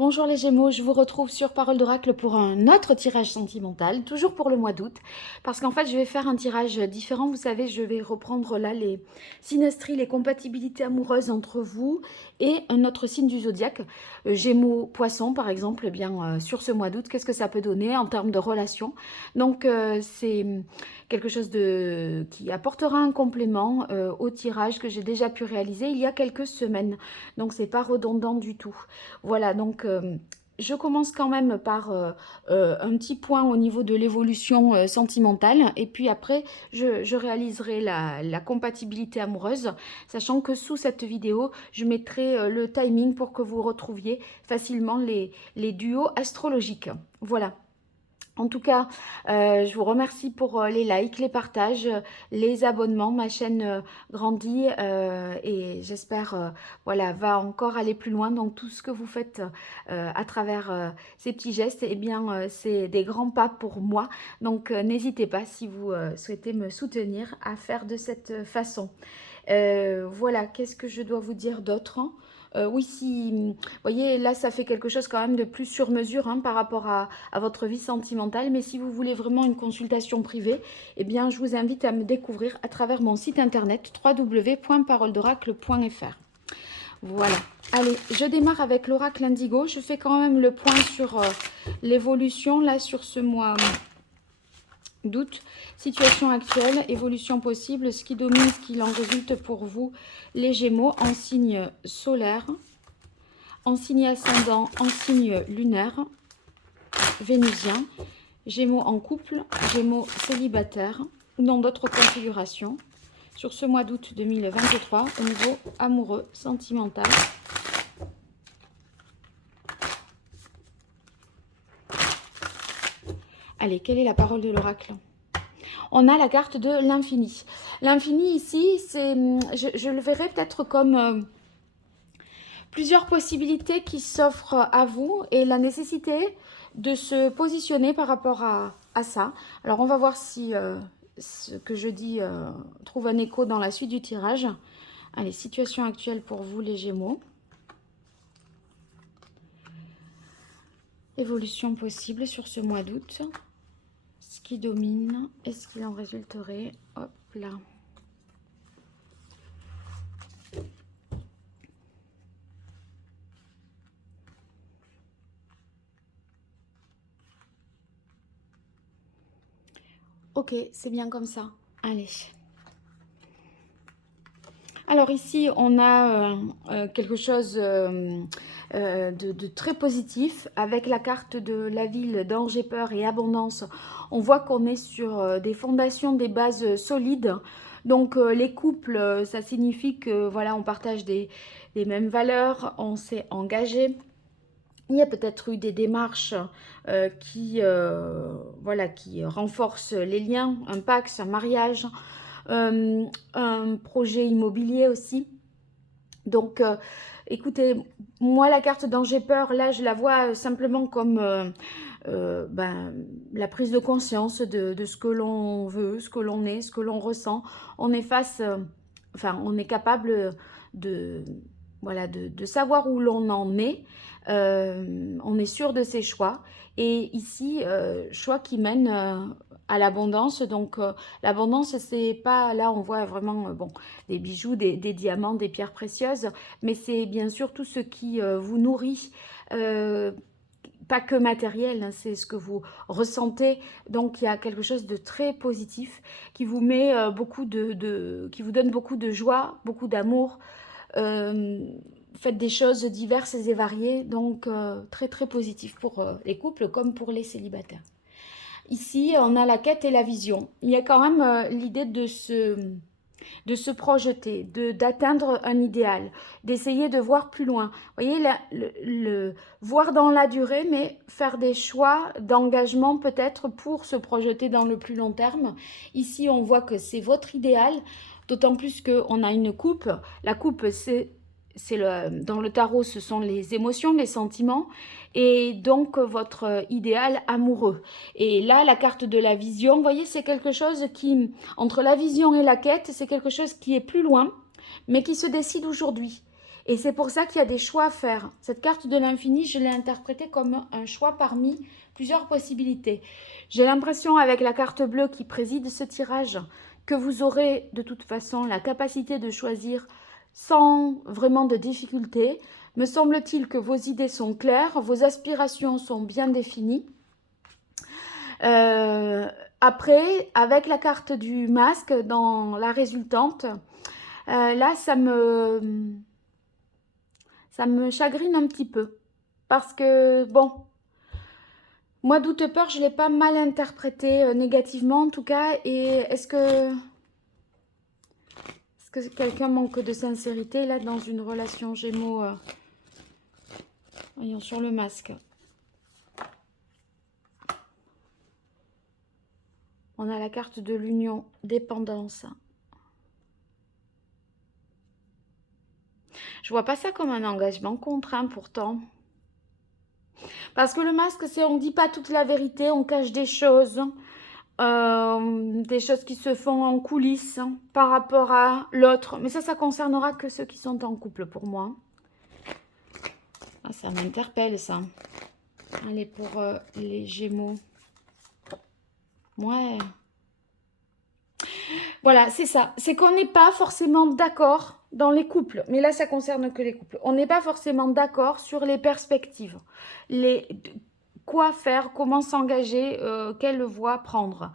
Bonjour les Gémeaux, je vous retrouve sur Parole d'Oracle pour un autre tirage sentimental, toujours pour le mois d'août, parce qu'en fait je vais faire un tirage différent. Vous savez, je vais reprendre là les synastries, les compatibilités amoureuses entre vous et un autre signe du zodiaque, Gémeaux, Poissons par exemple. Eh bien, sur ce mois d'août, qu'est-ce que ça peut donner en termes de relations? Donc c'est quelque chose qui apportera un complément au tirage que j'ai déjà pu réaliser il y a quelques semaines. Donc c'est pas redondant du tout. Voilà, donc je commence quand même par un petit point au niveau de l'évolution sentimentale et puis après je réaliserai la compatibilité amoureuse, sachant que sous cette vidéo, je mettrai le timing pour que vous retrouviez facilement les duos astrologiques. Voilà. En tout cas, je vous remercie pour les likes, les partages, les abonnements. Ma chaîne grandit et j'espère voilà, va encore aller plus loin. Donc tout ce que vous faites à travers ces petits gestes, eh bien, c'est des grands pas pour moi. Donc n'hésitez pas si vous souhaitez me soutenir à faire de cette façon. Voilà, qu'est-ce que je dois vous dire d'autre, hein? Oui, si, vous voyez, là, ça fait quelque chose quand même de plus sur mesure hein, par rapport à votre vie sentimentale. Mais si vous voulez vraiment une consultation privée, eh bien, je vous invite à me découvrir à travers mon site internet www.paroledoracle.fr. Voilà. Allez, je démarre avec l'oracle indigo. Je fais quand même le point sur l'évolution, là, sur ce mois d'août. Situation actuelle, évolution possible, ce qui domine, ce qu'il en résulte pour vous, les Gémeaux, en signe solaire, en signe ascendant, en signe lunaire, vénusien, Gémeaux en couple, Gémeaux célibataire ou dans d'autres configurations sur ce mois d'août 2023 au niveau amoureux, sentimental. Allez, quelle est la parole de l'oracle? On a la carte de l'infini. L'infini ici, c'est, je le verrai peut-être comme plusieurs possibilités qui s'offrent à vous et la nécessité de se positionner par rapport à ça. Alors on va voir si ce que je dis trouve un écho dans la suite du tirage. Allez, situation actuelle pour vous les Gémeaux. Évolution possible sur ce mois d'août. Ce qui domine, est-ce qu'il en résulterait? Hop là. Ok, c'est bien comme ça. Allez. Alors ici, on a quelque chose de très positif avec la carte de la ville danger, peur et abondance. On voit qu'on est sur des fondations, des bases solides. Donc les couples, ça signifie que voilà, on partage des mêmes valeurs, on s'est engagé. Il y a peut-être eu des démarches voilà, qui renforcent les liens, un pax, un mariage, un projet immobilier aussi. Donc, écoutez, moi, la carte danger peur, là, je la vois simplement comme la prise de conscience de ce que l'on veut, ce que l'on est, ce que l'on ressent. On est face, enfin, on est capable de, voilà, de savoir où l'on en est. On est sûr de ses choix. Et ici, choix qui mènent à l'abondance. Donc, l'abondance, c'est pas, là, on voit vraiment, bon, des bijoux, des diamants, des pierres précieuses, mais c'est bien sûr tout ce qui vous nourrit, pas que matériel, hein, c'est ce que vous ressentez. Donc il y a quelque chose de très positif qui vous met qui vous donne beaucoup de joie, beaucoup d'amour. Faites des choses diverses et variées, donc très très positif pour les couples comme pour les célibataires. Ici, on a la quête et la vision. Il y a quand même l'idée de se projeter, d'atteindre un idéal, d'essayer de voir plus loin. Vous voyez, voir dans la durée, mais faire des choix d'engagement peut-être pour se projeter dans le plus long terme. Ici, on voit que c'est votre idéal, d'autant plus qu'on a une coupe. La coupe, dans le tarot, ce sont les émotions, les sentiments, et donc votre idéal amoureux. Et là, la carte de la vision, vous voyez, c'est quelque chose qui, entre la vision et la quête, c'est quelque chose qui est plus loin, mais qui se décide aujourd'hui. Et c'est pour ça qu'il y a des choix à faire. Cette carte de l'infini, je l'ai interprétée comme un choix parmi plusieurs possibilités. J'ai l'impression, avec la carte bleue qui préside ce tirage, que vous aurez de toute façon la capacité de choisir sans vraiment de difficulté. Me semble-t-il que vos idées sont claires, vos aspirations sont bien définies. Après, avec la carte du masque dans la résultante, là, ça me chagrine un petit peu. Parce que, bon, mois d'août peur, je ne l'ai pas mal interprété négativement en tout cas. Et est-ce que quelqu'un manque de sincérité là dans une relation Gémeaux voyons sur le masque. On a la carte de l'union, dépendance. Je vois pas ça comme un engagement contraint pourtant. Parce que le masque, c'est on ne dit pas toute la vérité, on cache des choses qui se font en coulisses par rapport à l'autre. Mais ça concernera que ceux qui sont en couple pour moi. Ah, ça m'interpelle ça. Allez, pour les Gémeaux. Ouais. Voilà, c'est ça. C'est qu'on n'est pas forcément d'accord dans les couples. Mais là, ça concerne que les couples. On n'est pas forcément d'accord sur les perspectives. Quoi faire, comment s'engager, quelle voie prendre.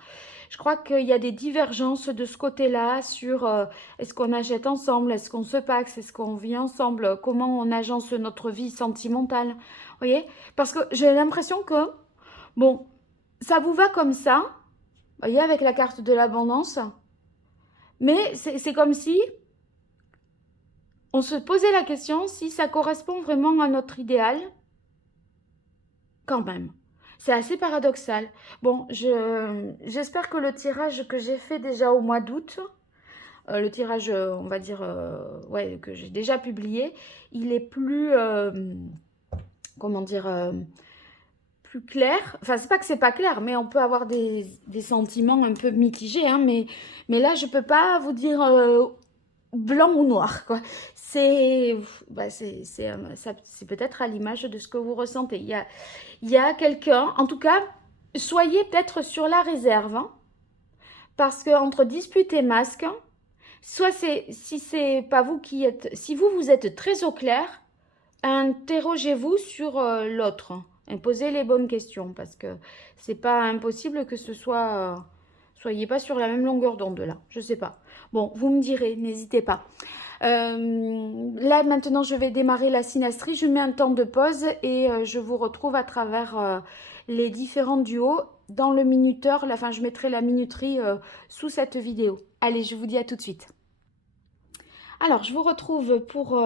Je crois qu'il y a des divergences de ce côté-là sur est-ce qu'on achète ensemble, est-ce qu'on se paxe, est-ce qu'on vit ensemble, comment on agence notre vie sentimentale. Vous voyez? Parce que j'ai l'impression que, bon, ça vous va comme ça, vous voyez, avec la carte de l'abondance, mais c'est comme si on se posait la question si ça correspond vraiment à notre idéal, quand même. C'est assez paradoxal. Bon, j'espère que le tirage que j'ai fait déjà au mois d'août, le tirage, on va dire, ouais, que j'ai déjà publié, il est plus, comment dire, plus clair. Enfin, c'est pas que c'est pas clair, mais on peut avoir des sentiments un peu mitigés. Hein, mais là, je peux pas vous dire blanc ou noir, quoi. C'est peut-être à l'image de ce que vous ressentez. Il y a quelqu'un, en tout cas, soyez peut-être sur la réserve, hein, parce que entre dispute et masque, soit si c'est pas vous qui êtes, si vous êtes très au clair, interrogez-vous sur l'autre, hein, posez les bonnes questions, parce que c'est pas impossible que ce soit, soyez pas sur la même longueur d'onde là, je sais pas. Bon, vous me direz, n'hésitez pas. Là maintenant je vais démarrer la synastrie, je mets un temps de pause et je vous retrouve à travers les différents duos dans le minuteur. Enfin, je mettrai la minuterie sous cette vidéo. Allez, je vous dis à tout de suite. Alors, je vous retrouve pour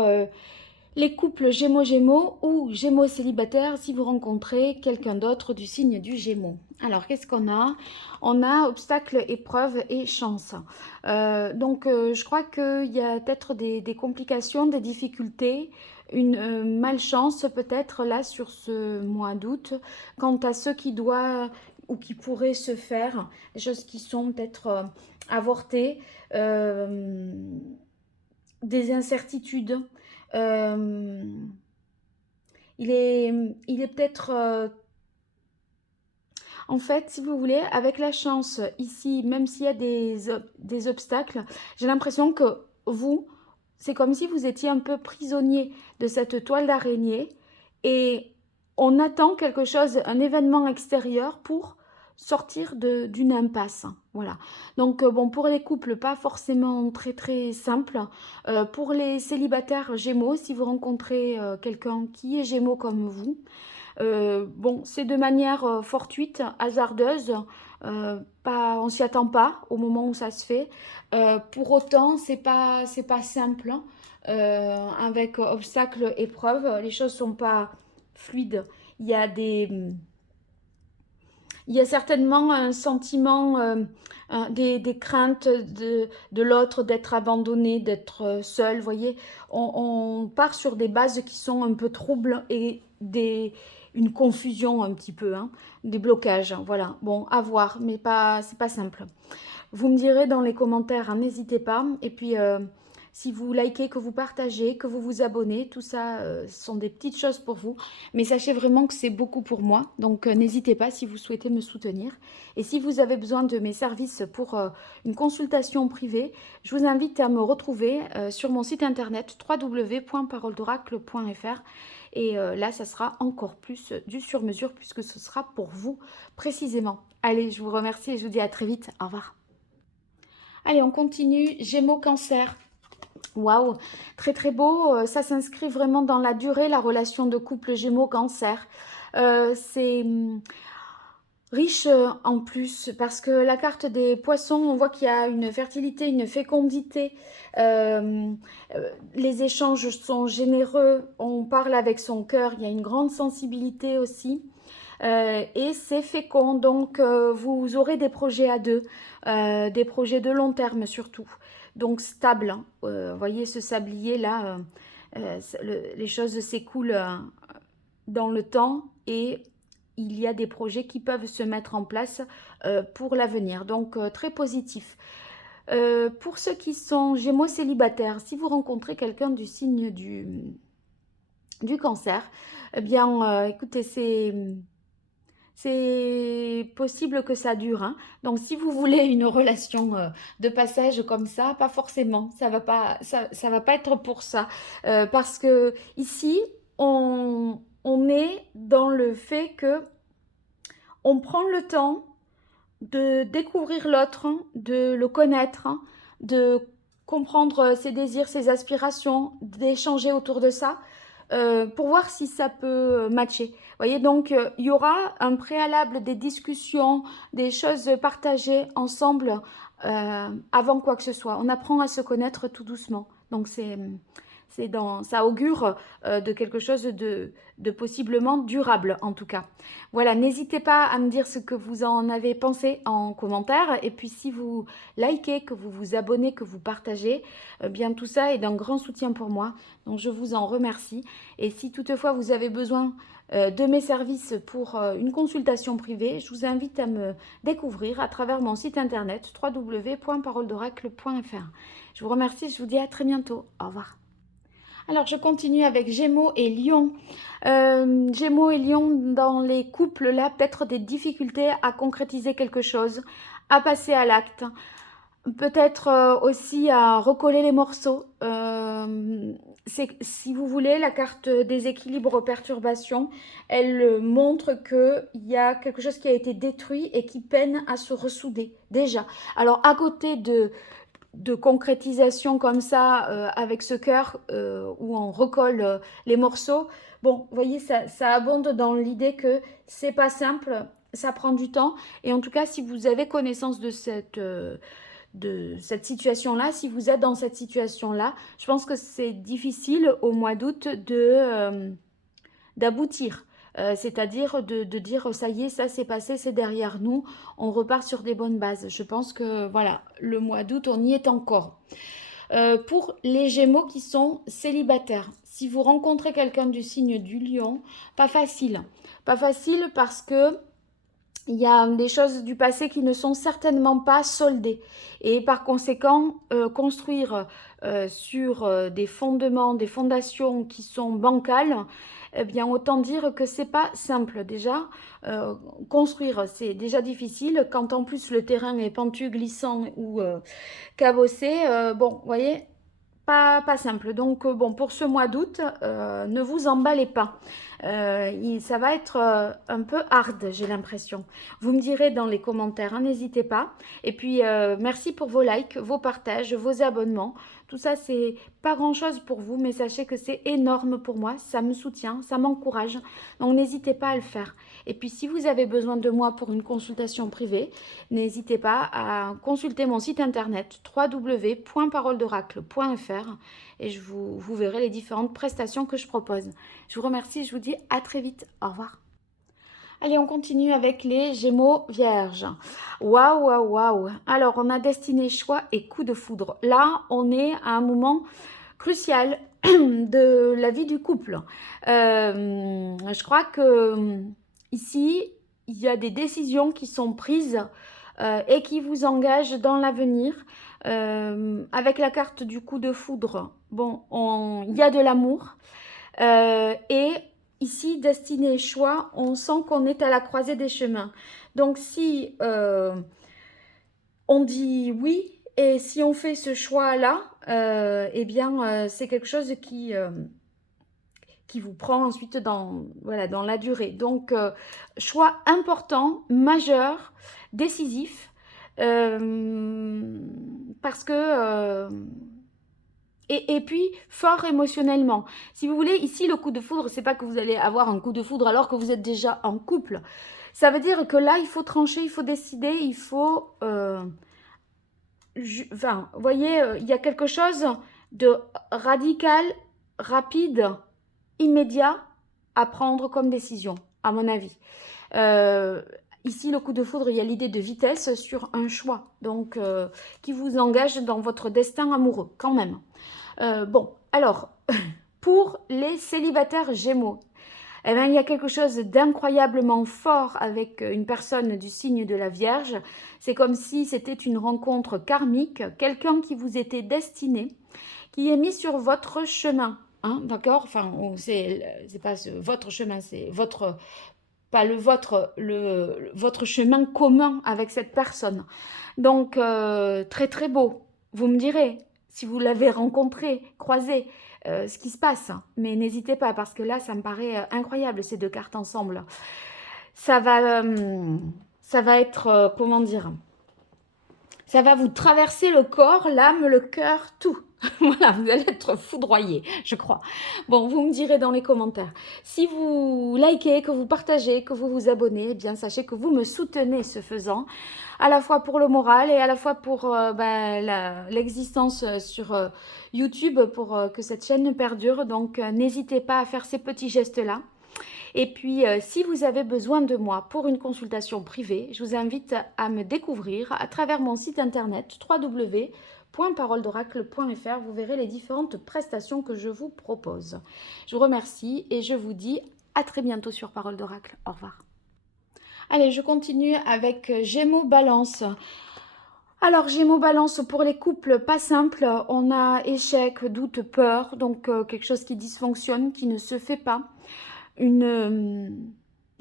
les couples Gémeaux-Gémeaux ou Gémeaux célibataires si vous rencontrez quelqu'un d'autre du signe du Gémeaux. Alors, qu'est-ce qu'on a? On a obstacles, épreuves et chance. Donc, je crois qu'il y a peut-être des complications, des difficultés, une malchance peut-être là sur ce mois d'août quant à ce qui doit ou qui pourrait se faire, des choses qui sont peut-être avortées, des incertitudes. Il est peut-être... en fait, si vous voulez, avec la chance, ici, même s'il y a des obstacles, j'ai l'impression que vous, c'est comme si vous étiez un peu prisonnier de cette toile d'araignée et on attend quelque chose, un événement extérieur pour sortir d'une impasse. Voilà. Donc, bon, pour les couples, pas forcément très, très simple. Pour les célibataires Gémeaux, si vous rencontrez quelqu'un qui est Gémeaux comme vous, bon, c'est de manière fortuite, hasardeuse, pas, on s'y attend pas au moment où ça se fait. Pour autant, c'est pas simple, hein. Avec obstacles, épreuves, les choses sont pas fluides. Il y a certainement un sentiment, des craintes de l'autre, d'être abandonné, d'être seul. Vous voyez, on part sur des bases qui sont un peu troubles et une confusion un petit peu, hein, des blocages. Voilà, bon, à voir, mais c'est pas simple. Vous me direz dans les commentaires, hein, n'hésitez pas. Et puis, si vous likez, que vous partagez, que vous vous abonnez, tout ça, ce sont des petites choses pour vous. Mais sachez vraiment que c'est beaucoup pour moi. Donc, n'hésitez pas si vous souhaitez me soutenir. Et si vous avez besoin de mes services pour une consultation privée, je vous invite à me retrouver sur mon site internet www.paroledoracle.fr. Et là, ça sera encore plus du sur-mesure puisque ce sera pour vous précisément. Allez, je vous remercie et je vous dis à très vite. Au revoir. Allez, on continue. Gémeaux, Cancer. Waouh, très très beau. Ça s'inscrit vraiment dans la durée, la relation de couple Gémeaux-Cancer. C'est riche en plus parce que la carte des poissons, on voit qu'il y a une fertilité, une fécondité. Les échanges sont généreux. On parle avec son cœur. Il y a une grande sensibilité aussi. Et c'est fécond, donc vous aurez des projets à deux, des projets de long terme surtout, donc stable. Voyez ce sablier là, les choses s'écoulent dans le temps et il y a des projets qui peuvent se mettre en place pour l'avenir, donc très positif. Pour ceux qui sont Gémeaux célibataires, si vous rencontrez quelqu'un du signe du Cancer, eh bien écoutez, c'est possible que ça dure. Hein. Donc, si vous voulez une relation de passage comme ça, pas forcément. Ça va pas être pour ça. Parce que ici, on est dans le fait que on prend le temps de découvrir l'autre, de le connaître, de comprendre ses désirs, ses aspirations, d'échanger autour de ça. Pour voir si ça peut matcher. Vous voyez, donc il y aura un préalable, des discussions, des choses partagées ensemble avant quoi que ce soit. On apprend à se connaître tout doucement. Donc ça augure de quelque chose de possiblement durable en tout cas. Voilà, n'hésitez pas à me dire ce que vous en avez pensé en commentaire. Et puis si vous likez, que vous vous abonnez, que vous partagez, bien tout ça est d'un grand soutien pour moi. Donc je vous en remercie. Et si toutefois vous avez besoin de mes services pour une consultation privée, je vous invite à me découvrir à travers mon site internet www.paroledoracle.fr. Je vous remercie, je vous dis à très bientôt. Au revoir. Alors, je continue avec Gémeaux et Lion. Gémeaux et Lion, dans les couples, là, peut-être des difficultés à concrétiser quelque chose, à passer à l'acte. Peut-être aussi à recoller les morceaux. Si vous voulez, la carte déséquilibre perturbation, elle montre qu'il y a quelque chose qui a été détruit et qui peine à se ressouder, déjà. Alors, à côté de concrétisation comme ça, avec ce cœur où on recolle les morceaux, bon, vous voyez, ça abonde dans l'idée que c'est pas simple, ça prend du temps. Et en tout cas, si vous avez connaissance de cette situation-là, si vous êtes dans cette situation-là, je pense que c'est difficile au mois d'août d'aboutir. C'est-à-dire de dire ça y est, ça s'est passé, c'est derrière nous, on repart sur des bonnes bases. Je pense que voilà, le mois d'août, on y est encore. Pour les Gémeaux qui sont célibataires, si vous rencontrez quelqu'un du signe du Lion, pas facile. Pas facile parce que il y a des choses du passé qui ne sont certainement pas soldées. Et par conséquent, construire sur des fondements, des fondations qui sont bancales, eh bien, autant dire que c'est pas simple. Déjà, construire, c'est déjà difficile. Quand en plus le terrain est pentu, glissant ou cabossé, bon, vous voyez, pas simple. Donc, bon, pour ce mois d'août, ne vous emballez pas. Ça va être un peu hard, j'ai l'impression. Vous me direz dans les commentaires, hein, n'hésitez pas. Et puis, merci pour vos likes, vos partages, vos abonnements. Tout ça, c'est pas grand-chose pour vous, mais sachez que c'est énorme pour moi. Ça me soutient, ça m'encourage. Donc, n'hésitez pas à le faire. Et puis, si vous avez besoin de moi pour une consultation privée, n'hésitez pas à consulter mon site internet www.paroledoracle.fr et vous verrez les différentes prestations que je propose. Je vous remercie, je vous dis à très vite. Au revoir. Allez, on continue avec les Gémeaux Vierges. Waouh, waouh, waouh. Alors, on a destinée, choix et coup de foudre. Là, on est à un moment crucial de la vie du couple. Je crois que ici, il y a des décisions qui sont prises et qui vous engage dans l'avenir. Avec la carte du coup de foudre, bon, il y a de l'amour. Et ici, destinée et choix, on sent qu'on est à la croisée des chemins. Donc si on dit oui, et si on fait ce choix-là, eh bien, c'est quelque chose qui vous prend ensuite dans, voilà, dans la durée. Donc, choix important, majeur, décisif, parce que... et puis, fort émotionnellement. Si vous voulez, ici, le coup de foudre, c'est pas que vous allez avoir un coup de foudre alors que vous êtes déjà en couple. Ça veut dire que là, il faut trancher, il faut décider, il faut... enfin, vous voyez, il y a quelque chose de radical, rapide, immédiat à prendre comme décision, à mon avis. Ici, le coup de foudre, il y a l'idée de vitesse sur un choix, donc qui vous engage dans votre destin amoureux, quand même. Bon, alors, pour les célibataires Gémeaux, eh bien, il y a quelque chose d'incroyablement fort avec une personne du signe de la Vierge. C'est comme si c'était une rencontre karmique, quelqu'un qui vous était destiné, qui est mis sur votre chemin. Hein, d'accord? Enfin, c'est pas votre chemin, c'est votre, pas le vôtre, votre chemin commun avec cette personne. Donc, très très beau. Vous me direz, si vous l'avez rencontré, croisé, ce qui se passe. Mais n'hésitez pas, parce que là, ça me paraît incroyable, ces deux cartes ensemble. Ça va être, comment dire, ça va vous traverser le corps, l'âme, le cœur, tout. Voilà, vous allez être foudroyé, je crois. Bon, vous me direz dans les commentaires. Si vous likez, que vous partagez, que vous vous abonnez, eh bien, sachez que vous me soutenez ce faisant, à la fois pour le moral et à la fois pour l'existence sur YouTube, pour que cette chaîne perdure. Donc, n'hésitez pas à faire ces petits gestes-là. Et puis, si vous avez besoin de moi pour une consultation privée, je vous invite à me découvrir à travers mon site internet www.paroledoracle.fr. Vous verrez les différentes prestations que je vous propose. Je vous remercie et je vous dis à très bientôt sur Parole d'Oracle. Au revoir. Allez, je continue avec Gémeaux Balance. Alors, Gémeaux Balance, pour les couples pas simples, on a échec, doute, peur, donc quelque chose qui dysfonctionne, qui ne se fait pas.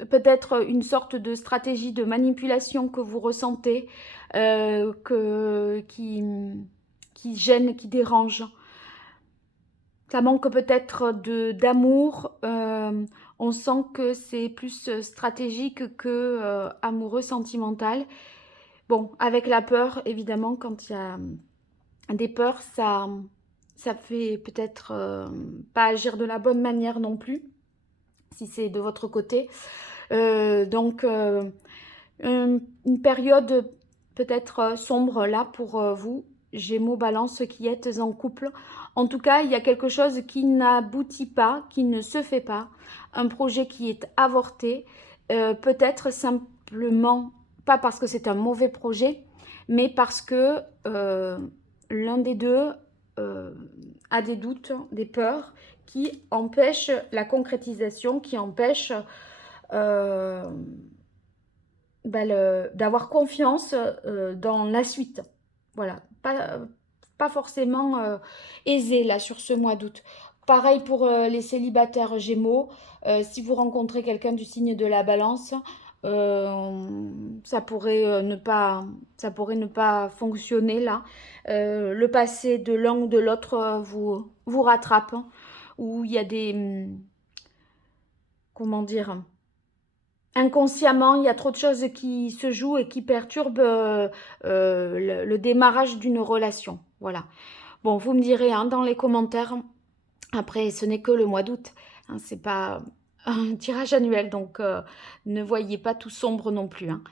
Peut-être une sorte de stratégie de manipulation que vous ressentez, qui gêne, qui dérange. Ça manque peut-être d'amour. On sent que c'est plus stratégique que amoureux, sentimental. Bon, avec la peur, évidemment, quand il y a des peurs, ça fait peut-être pas agir de la bonne manière non plus, si c'est de votre côté. Donc, une période peut-être sombre là pour vous, Gémeaux, Balance, qui êtes en couple. En tout cas, il y a quelque chose qui n'aboutit pas, qui ne se fait pas, un projet qui est avorté, peut-être simplement, pas parce que c'est un mauvais projet, mais parce que l'un des deux a des doutes, des peurs, qui empêchent la concrétisation, qui empêchent d'avoir confiance dans la suite. Voilà, pas forcément aisé là sur ce mois d'août. Pareil pour les célibataires Gémeaux. Si vous rencontrez quelqu'un du signe de la Balance, ça pourrait ne pas fonctionner là. Le passé de l'un ou de l'autre vous rattrape, hein, où il y a des comment dire, inconsciemment, il y a trop de choses qui se jouent et qui perturbent le démarrage d'une relation. Voilà. Bon, vous me direz hein, dans les commentaires. Après, ce n'est que le mois d'août. Hein, c'est pas un tirage annuel, donc ne voyez pas tout sombre non plus. Hein.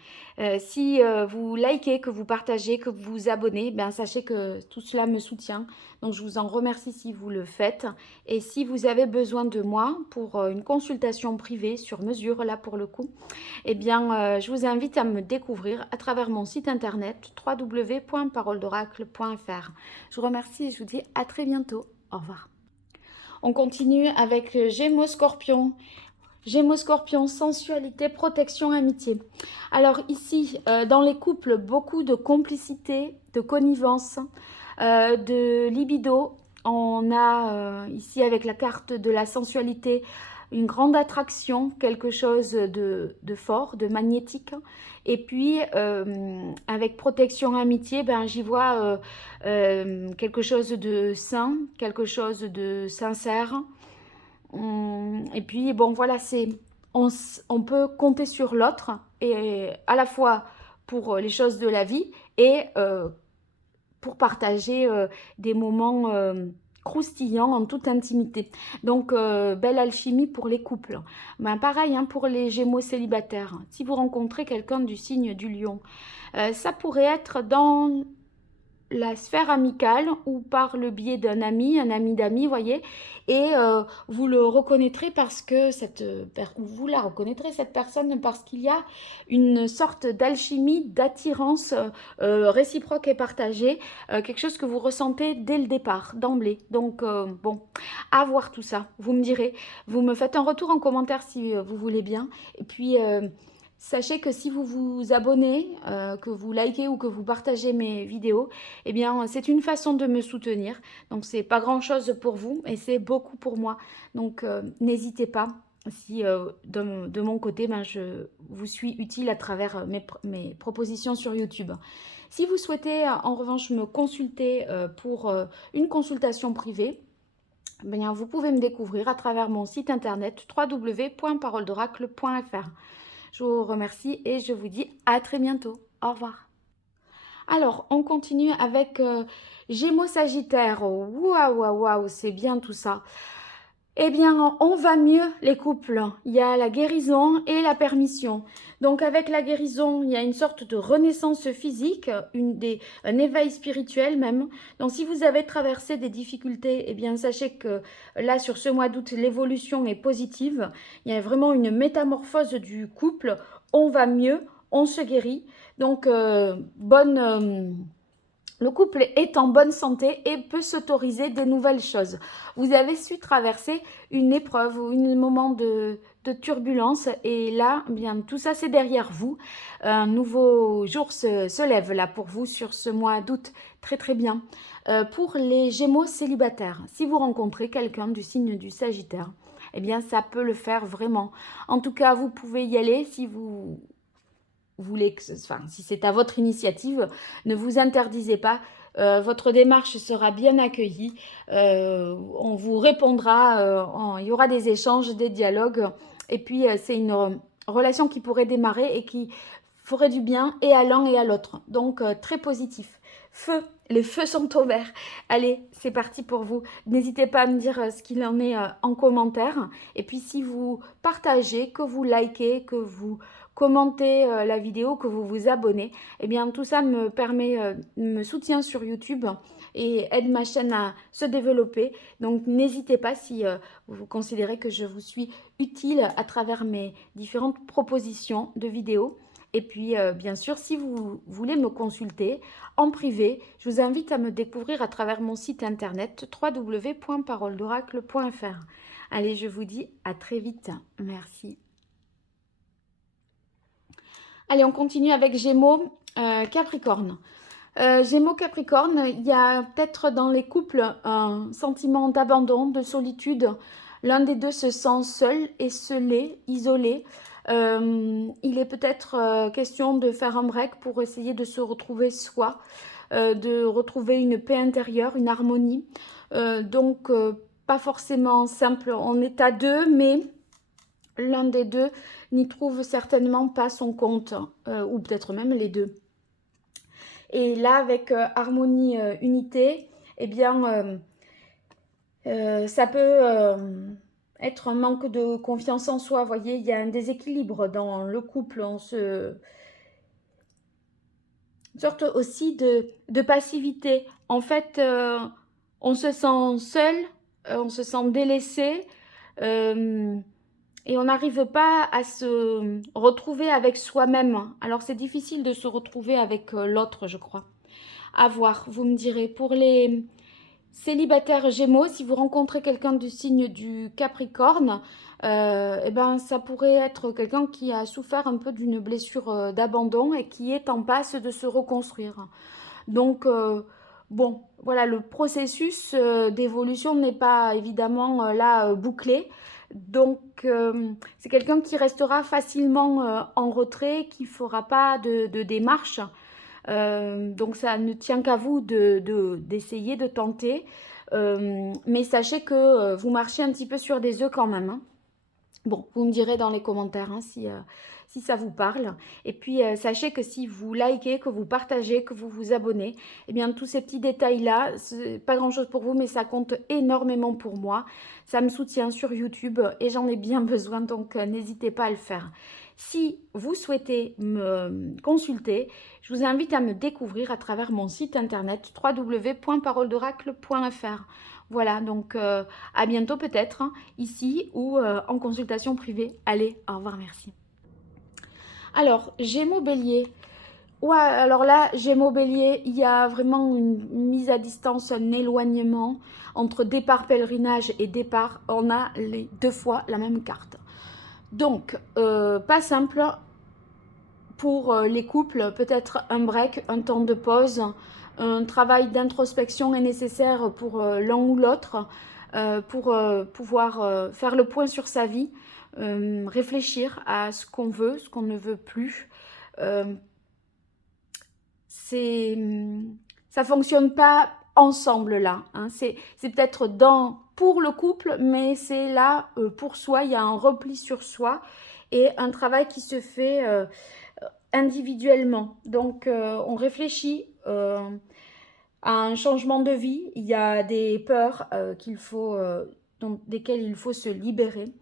Si vous likez, que vous partagez, que vous vous abonnez, ben, sachez que tout cela me soutient. Donc, je vous en remercie si vous le faites. Et si vous avez besoin de moi pour une consultation privée sur mesure, là pour le coup, eh bien, je vous invite à me découvrir à travers mon site internet www.paroledoracle.fr. Je vous remercie et je vous dis à très bientôt. Au revoir. On continue avec Gémeaux Scorpion. Gémeaux, Scorpion, sensualité, protection, amitié. Alors ici, dans les couples, beaucoup de complicité, de connivence, de libido. On a ici avec la carte de la sensualité une grande attraction, quelque chose de fort, de magnétique. Et puis avec protection, amitié, ben, j'y vois quelque chose de sain, quelque chose de sincère. Et puis, bon, voilà, on peut compter sur l'autre, et à la fois pour les choses de la vie et pour partager des moments croustillants en toute intimité. Donc, belle alchimie pour les couples. Ben, pareil hein, pour les Gémeaux célibataires. Si vous rencontrez quelqu'un du signe du Lion, ça pourrait être dans la sphère amicale ou par le biais d'un ami, un ami d'amis, voyez, et vous le reconnaîtrez parce que vous la reconnaîtrez cette personne parce qu'il y a une sorte d'alchimie, d'attirance réciproque et partagée, quelque chose que vous ressentez dès le départ, d'emblée. Donc bon, à voir tout ça. Vous me direz, vous me faites un retour en commentaire si vous voulez bien, et puis sachez que si vous vous abonnez, que vous likez ou que vous partagez mes vidéos, eh bien, c'est une façon de me soutenir. Donc, c'est pas grand-chose pour vous et c'est beaucoup pour moi. Donc, n'hésitez pas. Si de mon côté, ben, je vous suis utile à travers mes propositions sur YouTube. Si vous souhaitez en revanche me consulter pour une consultation privée, bien, vous pouvez me découvrir à travers mon site internet www.paroledoracle.fr. Je vous remercie et je vous dis à très bientôt. Au revoir. Alors, on continue avec Gémeaux Sagittaire. Waouh, waouh, waouh, c'est bien tout ça. Eh bien, on va mieux les couples. Il y a la guérison et la permission. Donc, avec la guérison, il y a une sorte de renaissance physique, un éveil spirituel même. Donc, si vous avez traversé des difficultés, eh bien, sachez que là, sur ce mois d'août, l'évolution est positive. Il y a vraiment une métamorphose du couple. On va mieux, on se guérit. Donc, le couple est en bonne santé et peut s'autoriser des nouvelles choses. Vous avez su traverser une épreuve ou un moment de turbulence et là, bien, tout ça c'est derrière vous. Un nouveau jour se lève là pour vous sur ce mois d'août. Très très bien. Pour les Gémeaux célibataires, si vous rencontrez quelqu'un du signe du Sagittaire, eh bien ça peut le faire vraiment. En tout cas, vous pouvez y aller si vous voulez si c'est à votre initiative, ne vous interdisez pas. Votre démarche sera bien accueillie. On vous répondra. Il y aura des échanges, des dialogues. Et puis, c'est une relation qui pourrait démarrer et qui ferait du bien et à l'un et à l'autre. Donc, très positif. Feu, les feux sont au vert. Allez, c'est parti pour vous. N'hésitez pas à me dire ce qu'il en est en commentaire. Et puis, si vous partagez, que vous likez, que vous commentez la vidéo, que vous vous abonnez, eh bien tout ça me permet, me soutient sur YouTube et aide ma chaîne à se développer. Donc n'hésitez pas si vous considérez que je vous suis utile à travers mes différentes propositions de vidéos. Et puis, bien sûr, si vous voulez me consulter en privé, je vous invite à me découvrir à travers mon site internet www.paroledoracle.fr. Allez, je vous dis à très vite. Merci. Allez, on continue avec Gémeaux, Capricorne. Gémeaux, Capricorne, il y a peut-être dans les couples un sentiment d'abandon, de solitude. L'un des deux se sent seul, esseulé, isolé. Il est peut-être question de faire un break pour essayer de se retrouver soi, de retrouver une paix intérieure, une harmonie. Donc, pas forcément simple. On est à deux, mais l'un des deux n'y trouve certainement pas son compte, ou peut-être même les deux. Et là, avec harmonie, unité, eh bien, ça peut être un manque de confiance en soi. Vous voyez, il y a un déséquilibre dans le couple. Une sorte aussi de passivité. En fait, on se sent seul, on se sent délaissé. Et on n'arrive pas à se retrouver avec soi-même. Alors, c'est difficile de se retrouver avec l'autre, je crois. À voir, vous me direz. Pour les célibataire Gémeaux, si vous rencontrez quelqu'un du signe du Capricorne, eh ben, ça pourrait être quelqu'un qui a souffert un peu d'une blessure d'abandon et qui est en passe de se reconstruire. Donc, bon, voilà, le processus d'évolution n'est pas évidemment là bouclé. Donc, c'est quelqu'un qui restera facilement en retrait, qui ne fera pas de démarche. Donc, ça ne tient qu'à vous d'essayer, de tenter. Mais sachez que vous marchez un petit peu sur des œufs quand même, hein. Bon, vous me direz dans les commentaires hein, si ça vous parle. Et puis, sachez que si vous likez, que vous partagez, que vous vous abonnez, eh bien, tous ces petits détails-là, c'est pas grand-chose pour vous, mais ça compte énormément pour moi. Ça me soutient sur YouTube et j'en ai bien besoin, donc n'hésitez pas à le faire. Si vous souhaitez me consulter, je vous invite à me découvrir à travers mon site internet www.paroledoracle.fr. Voilà, donc à bientôt peut-être, hein, ici ou en consultation privée. Allez, au revoir, merci. Alors, Gémeaux Bélier. Ouais, alors là, Gémeaux Bélier, il y a vraiment une mise à distance, un éloignement entre départ pèlerinage et départ. On a les deux fois la même carte. Donc, pas simple pour les couples, peut-être un break, un temps de pause. Un travail d'introspection est nécessaire pour l'un ou l'autre, pour pouvoir faire le point sur sa vie, réfléchir à ce qu'on veut, ce qu'on ne veut plus. Ça fonctionne pas ensemble là, hein. C'est peut-être pour le couple, mais c'est là pour soi. Il y a un repli sur soi et un travail qui se fait individuellement. Donc on réfléchit à un changement de vie. Il y a des peurs desquelles il faut se libérer.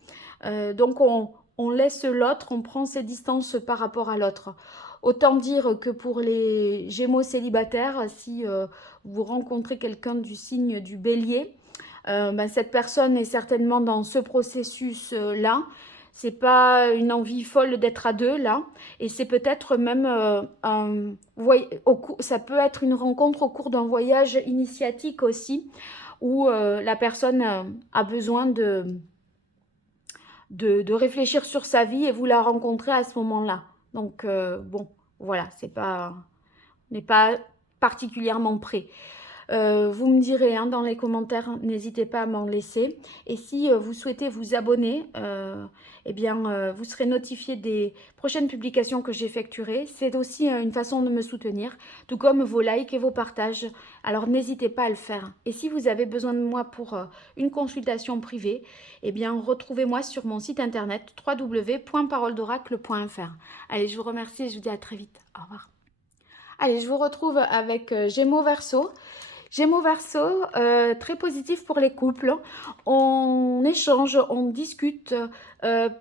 Donc on laisse l'autre, on prend ses distances par rapport à l'autre. Autant dire que pour les Gémeaux célibataires, si vous rencontrez quelqu'un du signe du Bélier, ben, cette personne est certainement dans ce processus-là. C'est pas une envie folle d'être à deux là, et c'est peut-être même ça peut être une rencontre au cours d'un voyage initiatique aussi, où la personne a besoin de réfléchir sur sa vie et vous la rencontrez à ce moment-là. Donc bon, voilà, on n'est pas particulièrement prêt. Vous me direz hein, dans les commentaires, n'hésitez pas à m'en laisser. Et si vous souhaitez vous abonner, eh bien, vous serez notifié des prochaines publications que j'effectuerai. C'est aussi une façon de me soutenir, tout comme vos likes et vos partages. Alors, n'hésitez pas à le faire. Et si vous avez besoin de moi pour une consultation privée, eh bien, retrouvez-moi sur mon site internet www.paroledoracle.fr. Allez, je vous remercie et je vous dis à très vite. Au revoir. Allez, je vous retrouve avec Gémeaux Verseau. Gémeaux Verseau, très positif pour les couples. On échange, on discute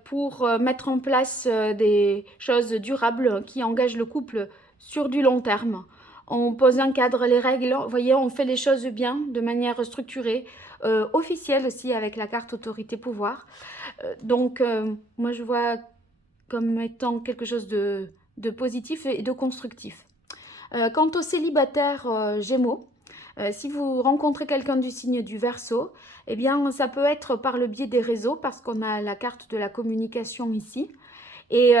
pour mettre en place des choses durables qui engagent le couple sur du long terme. On pose un cadre, les règles, vous voyez, on fait les choses bien, de manière structurée, officielle aussi avec la carte autorité pouvoir. Donc, moi je vois comme étant quelque chose de positif et de constructif. Quant aux célibataires Gémeaux, si vous rencontrez quelqu'un du signe du Verseau, eh bien, ça peut être par le biais des réseaux, parce qu'on a la carte de la communication ici. Et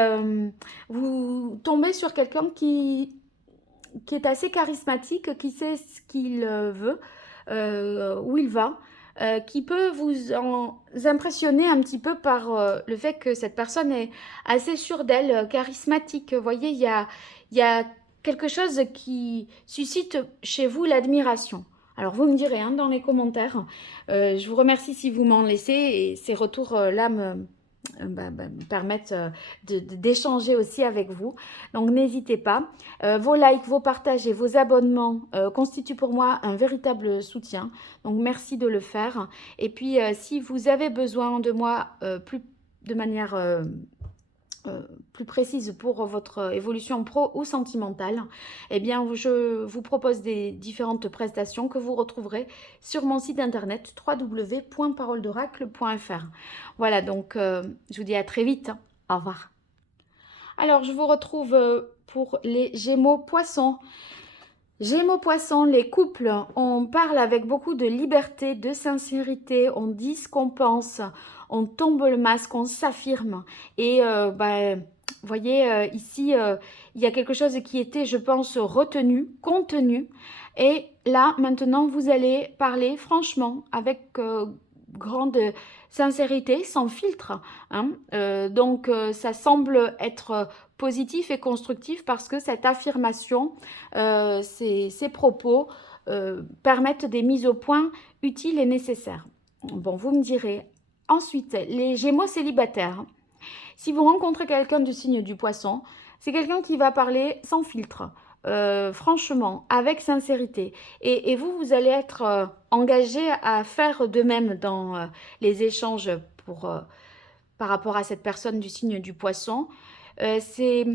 vous tombez sur quelqu'un qui est assez charismatique, qui sait ce qu'il veut, où il va, qui peut vous impressionner un petit peu par le fait que cette personne est assez sûre d'elle, charismatique. Vous voyez, il y a quelque chose qui suscite chez vous l'admiration. Alors, vous me direz hein, dans les commentaires. Je vous remercie si vous m'en laissez et ces retours-là me permettent d'échanger aussi avec vous. Donc, n'hésitez pas. Vos likes, vos partages et vos abonnements constituent pour moi un véritable soutien. Donc, merci de le faire. Et puis, si vous avez besoin de moi de manière plus précise pour votre évolution pro ou sentimentale, eh bien, je vous propose des différentes prestations que vous retrouverez sur mon site internet www.paroledoracle.fr. Voilà, donc je vous dis à très vite. Au revoir. Alors, je vous retrouve pour les Gémeaux Poissons. Gémeaux poissons, les couples, on parle avec beaucoup de liberté, de sincérité, on dit ce qu'on pense, on tombe le masque, on s'affirme. Et vous voyez, ici, il y a quelque chose qui était, je pense, retenu, contenu. Et là, maintenant, vous allez parler franchement, avec grande sincérité, sans filtre. Hein. Donc, ça semble être positif et constructif parce que cette affirmation, ces propos permettent des mises au point utiles et nécessaires. Bon, vous me direz. Ensuite, les Gémeaux célibataires. Si vous rencontrez quelqu'un du signe du Poisson, c'est quelqu'un qui va parler sans filtre, franchement, avec sincérité. Et vous, vous allez être engagé à faire de même dans les échanges par rapport à cette personne du signe du Poisson. C'est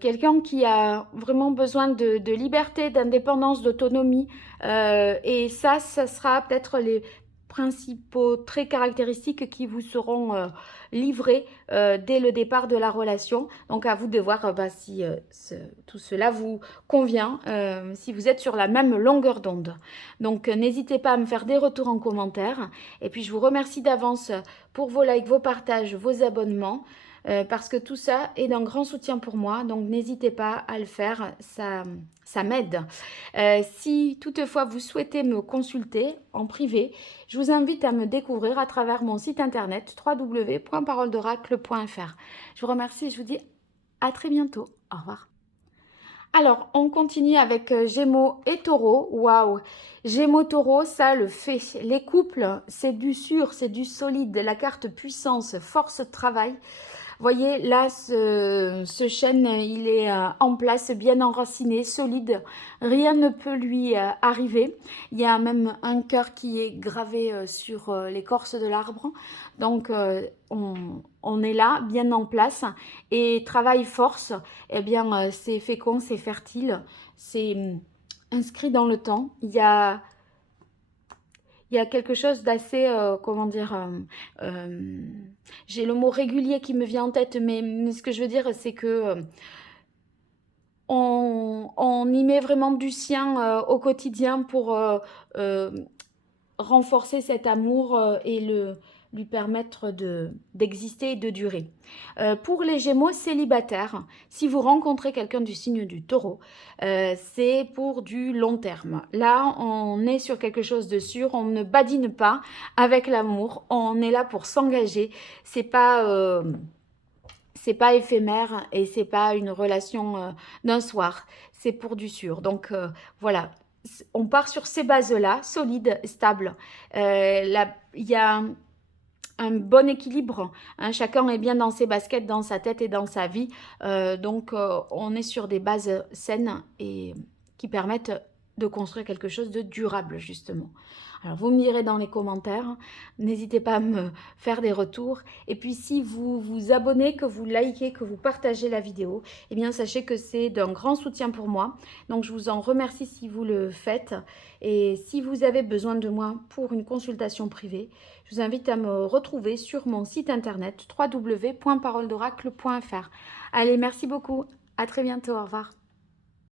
quelqu'un qui a vraiment besoin de liberté, d'indépendance, d'autonomie. Et ça sera peut-être les principaux traits caractéristiques qui vous seront livrés dès le départ de la relation. Donc à vous de voir si tout cela vous convient, si vous êtes sur la même longueur d'onde. Donc n'hésitez pas à me faire des retours en commentaire. Et puis je vous remercie d'avance pour vos likes, vos partages, vos abonnements. Parce que tout ça est d'un grand soutien pour moi, donc n'hésitez pas à le faire, ça m'aide. Si toutefois vous souhaitez me consulter en privé, je vous invite à me découvrir à travers mon site internet www.paroledoracle.fr. Je vous remercie et je vous dis à très bientôt. Au revoir. Alors, on continue avec Gémeaux et Taureau. Waouh! Gémeaux, Taureau, ça le fait. Les couples, c'est du sûr, c'est du solide. La carte puissance, force, travail. Voyez, là, ce chêne, il est en place, bien enraciné, solide. Rien ne peut lui arriver. Il y a même un cœur qui est gravé sur l'écorce de l'arbre. Donc, on est là, bien en place. Et travail force, eh bien, c'est fécond, c'est fertile, c'est inscrit dans le temps. Il y a quelque chose d'assez, comment dire, j'ai le mot régulier qui me vient en tête, mais ce que je veux dire, c'est que on y met vraiment du sien au quotidien pour renforcer cet amour et lui permettre d'exister et de durer. Pour les Gémeaux célibataires, si vous rencontrez quelqu'un du signe du Taureau, c'est pour du long terme. Là, on est sur quelque chose de sûr, on ne badine pas avec l'amour, on est là pour s'engager. C'est pas éphémère et c'est pas une relation d'un soir, c'est pour du sûr. Donc voilà, on part sur ces bases-là, solides, stables. Il y a un bon équilibre, hein, chacun est bien dans ses baskets, dans sa tête et dans sa vie. Donc on est sur des bases saines et qui permettent de construire quelque chose de durable, justement. Alors, vous me direz dans les commentaires, n'hésitez pas à me faire des retours. Et puis, si vous vous abonnez, que vous likez, que vous partagez la vidéo, eh bien, sachez que c'est d'un grand soutien pour moi. Donc, je vous en remercie si vous le faites. Et si vous avez besoin de moi pour une consultation privée, je vous invite à me retrouver sur mon site internet www.paroledoracle.fr. Allez, merci beaucoup. À très bientôt. Au revoir.